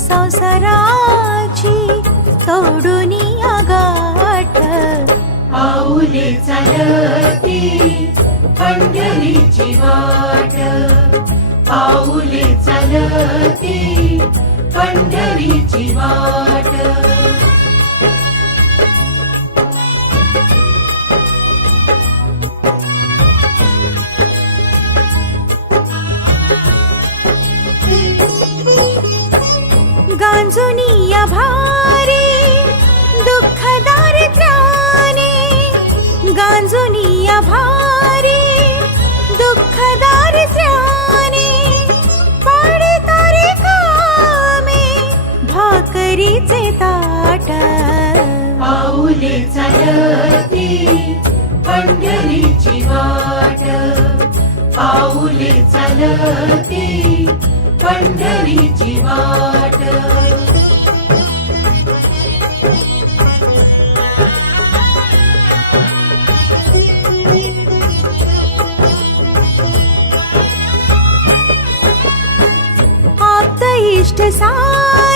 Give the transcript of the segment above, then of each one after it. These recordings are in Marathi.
संसाराची तोडून आगाठ पाऊले चालती पंढरीची वाट. पाऊले चालती पंढरीची वाट. पाऊले चालती पंढरीची वाट. पाऊले चालती पंढरीची वाट. इष्ट सा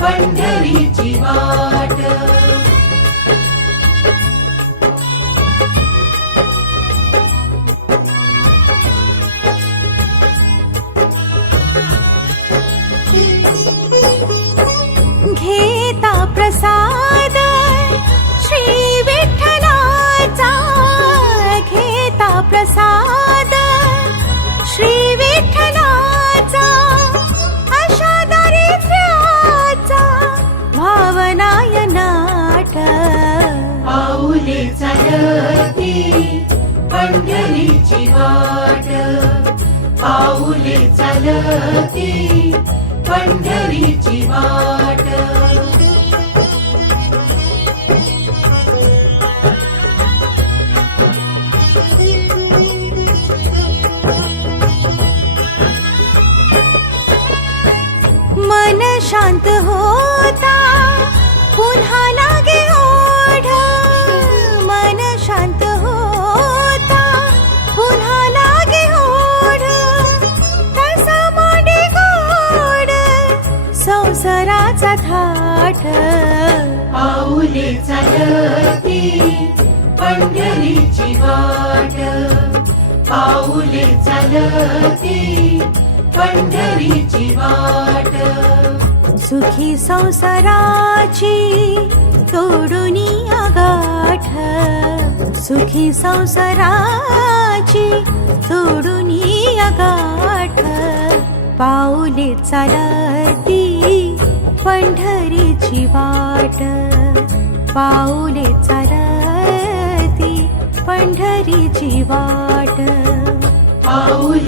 पंढरीची वाट भारती पंढरीची वाट. पाऊले चालती पंढरीची वाट. मन शांत होता. पुन्हा संसाराचा थाट. पाऊले चालती पंढरीची वाट. पाऊले चालती पंढरीची वाट. सुखी संसाराची तोडून गाठ सुखी संसाराची तोडून गाठ पाऊले चालती पंढरीची वाट. पाऊले चालती पंढरीची वाट. पाऊले